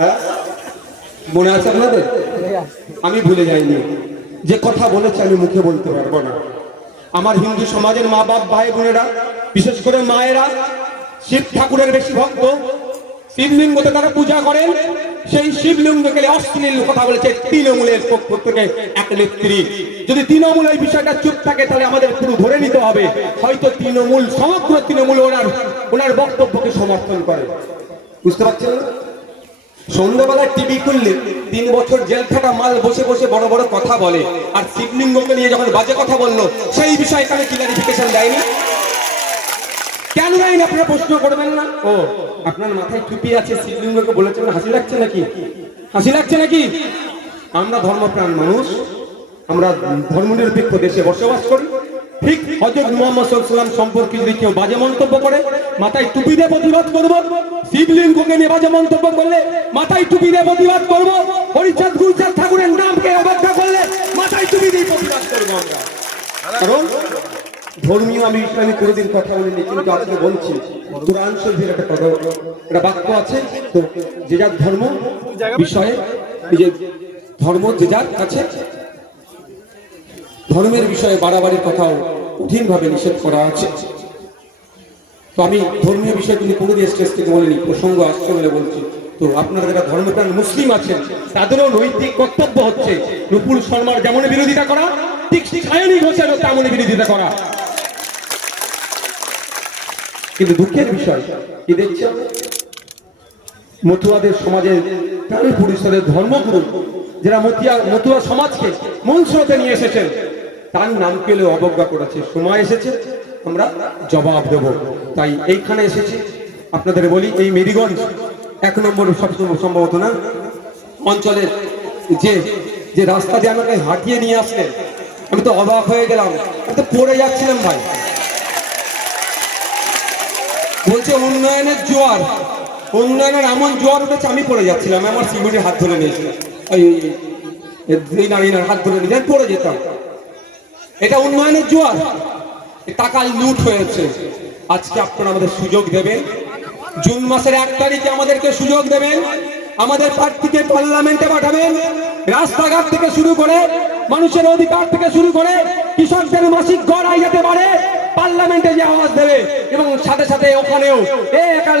হ্যাঁ, মনে আছে আপনাদের? আমি ভুলে যাইনি, যে কথা বলেছে আমি মুখে বলতে পারবো না। আমার হিন্দু সমাজের মা বাপ ভাই বোনেরা, বিশেষ করে মায়েরা শিব ঠাকুরের বেশি ভক্ত, শিবলিঙ্গতে তারা পূজা করেন। সেই শিবলিঙ্গকে অশ্লীল কথা বলেছে তৃণমূলের পক্ষ থেকে এক নেত্রী। যদি তৃণমূল এই বিষয়টা চুপ থাকে তাহলে আমাদের পুরো ধরে নিতে হবে হয়তো তৃণমূল, সমগ্র তৃণমূল ওনার বক্তব্যকে সমর্থন করে। বুঝতে পারছেন না? সন্ধ্যাবেলায় টিভি খুললে 3 বছর জেল খাটা মাল বসে বসে বড় বড় কথা বলে, আর শিবলিঙ্গকে নিয়ে যখন বাজে কথা বললো সেই বিষয়ে এখানে ক্লারিফিকেশন দেয়নি। কেন দেয়নি আপনারা প্রশ্ন করবেন না? ও, আপনার মাথায় টুপি আছে, শিবলিঙ্গকে বলেছেন, হাসি লাগছে নাকি? হাসি লাগছে নাকি? আমরা ধর্মপ্রাণ মানুষ, আমরা ধর্মনিরপেক্ষ দেশে বসবাস করি। ঠিক হযরত মুহাম্মদ সাল্লাল্লাহু আলাইহি ওয়াসাল্লাম সম্পর্কে যদি কেউ বাজে মন্তব্য করে মাথায় টুপি দিয়ে প্রতিবাদ করব। শিবলিঙ্গকে নিয়ে বাজে মন্তব্য করলে মাথায় টুপি দিয়ে প্রতিবাদ করব। হরিচাঁদ গুরুচাঁদ ঠাকুরের নামকে অবজ্ঞা করলে মাথায় টুপি দিয়ে প্রতিবাদ করব আমরা। কারণ ধর্মীয় আমি ইসলামী কোনোদিন কথা বলিনি, কিন্তু আজকে বলছি। কুরআন শরীফের একটা কথা, একটা বাক্য আছে, তো যে যার ধর্ম বিষয়ে, যে ধর্ম যে যার কাছে, ধর্মের বিষয়ে বাড়াবাড়ির কথাও কঠিনভাবে নিষেধ করা আছে। তো আমি ধর্মীয় বিষয়গুলি কোনোদিন স্টেজ থেকে বলিনি, প্রসঙ্গ আসছে বলে বলছি। তো আপনারা যারা ধর্মপ্রাণ মুসলিম আছেন তাদেরও নৈতিক কর্তব্য হচ্ছে নুপুর শর্মার যেমন বিরোধিতা করা, ঠিক সায়নী ঘোষেরও তেমনই বিরোধিতা করা। কিন্তু দুঃখের বিষয় কি দেখছেন, মতুয়াদের সমাজের প্রাণ পুরুষদের ধর্মগুরু যারা মতুয়া সমাজকে মূল স্রোতে নিয়ে এসেছেন তার নাম পেলে অবজ্ঞা করেছে। সময় এসেছে আমরা জবাব দেব। তাই এইখানে এসেছি। আপনাদের বলি, এই মেরিগঞ্জ 1 নম্বর সবসময় সম্ভবত না অঞ্চলের যে রাস্তা দিয়ে আমাকে হাঁটিয়ে নিয়ে আসলেন, আমি তো অবাক হয়ে গেলাম। আমি তো পড়ে যাচ্ছিলাম ভাই। বলছে উন্নয়নের জোয়ার, উন্নয়নের এমন জোয়ার উঠেছে, আমি পড়ে যাচ্ছিলাম। আমার সিকিউরিটির হাত ধরে নিয়েছিলাম, হাত ধরে নিয়ে পড়ে যেতাম। এটা উন্নয়নের জোয়ার, টাকা লুট হয়েছে। আজকে আপনারা আমাদের সুযোগ দেবেন, জুন মাসের 1 তারিখে আমাদেরকে সুযোগ দেবেন, আমাদের প্রার্থীকে পার্লামেন্টে পাঠাবেন। রাস্তাঘাট থেকে শুরু করে মানুষের অধিকার থেকে শুরু করে কৃষকদের মাসিক গড় আয় যেতে পারে পার্লামেন্টে যে আওয়াজ দেবে, এবং সাথে সাথে ওখানেও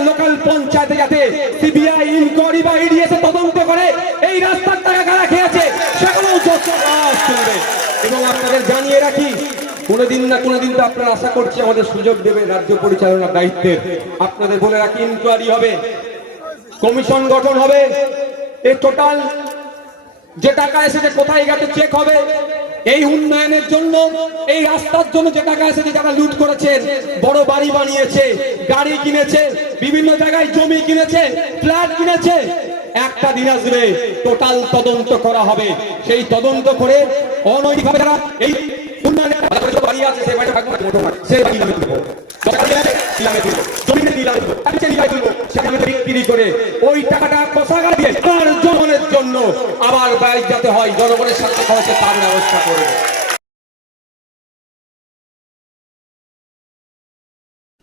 লোকাল পঞ্চায়েতে যাতে সিবিআই ইনকোয়ারি বা ইডি এসে তদন্ত করে এই রাস্তার টাকা কারা খেয়েছে সেগুলোও আওয়াজ তুলবে। এবং আপনাদের জানিয়ে রাখি, কোনোদিন না কোনোদিন তো আপনারা আশা করছি আমাদের সুযোগ দেবে রাজ্য পরিচালনার দায়িত্বের। আপনাদের বলে রাখি, ইনকোয়ারি হবে, কমিশন গঠন হবে, এই টোটাল যে টাকা এসেছে কোথায় গেছে চেক হবে। এই উন্নয়নের জন্য, এই রাস্তার জন্য যে টাকা এসেছে, যারা লুট করেছে, বড় বাড়ি বানিয়েছে, গাড়ি কিনেছে, বিভিন্ন জায়গায় জমি কিনেছে, ফ্ল্যাট কিনেছে, একটা দিন আসবে টোটাল তদন্ত করা হবে। সেই তদন্ত করে অনৈতিকভাবে যারা এই উন্নয়নের বাড়ি আছে সেই বাড়িটা সেই বাড়ি বিক্রি করে ওই টাকাটা কোষাগার দিয়ে আর জনগণের জন্য আবার ব্যয় যাতে হয়, জনগণের সাথে খরচে তার ব্যবস্থা করবে।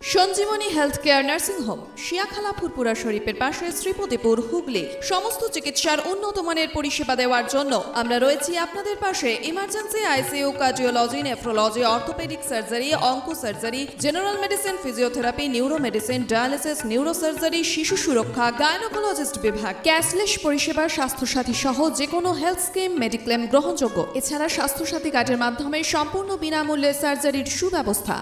Sanjeevani health care nursing home, Shiakhala Furfura শরীফের পাশে, শ্রীপতিপুর, হুগলি। সমস্ত চিকিৎসার উন্নত মানের পরিষেবা দেওয়ার জন্য আমরা রয়েছি আপনাদের পাশে। Emergency, ICU, cardiology, nephrology, orthopaedic surgery, onco surgery, general medicine, physiotherapy, neuro medicine, dialysis, neuro surgery, শিশু সুরক্ষা, গাইনোকোলজিস্ট বিভাগ, ক্যাশলেস পরিষেবা, স্বাস্থ্যসাথী সহ যে কোনো হেলথ স্কিম, মেডিক্লেম গ্রহণযোগ্য। এছাড়া স্বাস্থ্যসাথী কার্ডের মাধ্যমে সম্পূর্ণ বিনামূল্যে সার্জারির সুব্যবস্থা।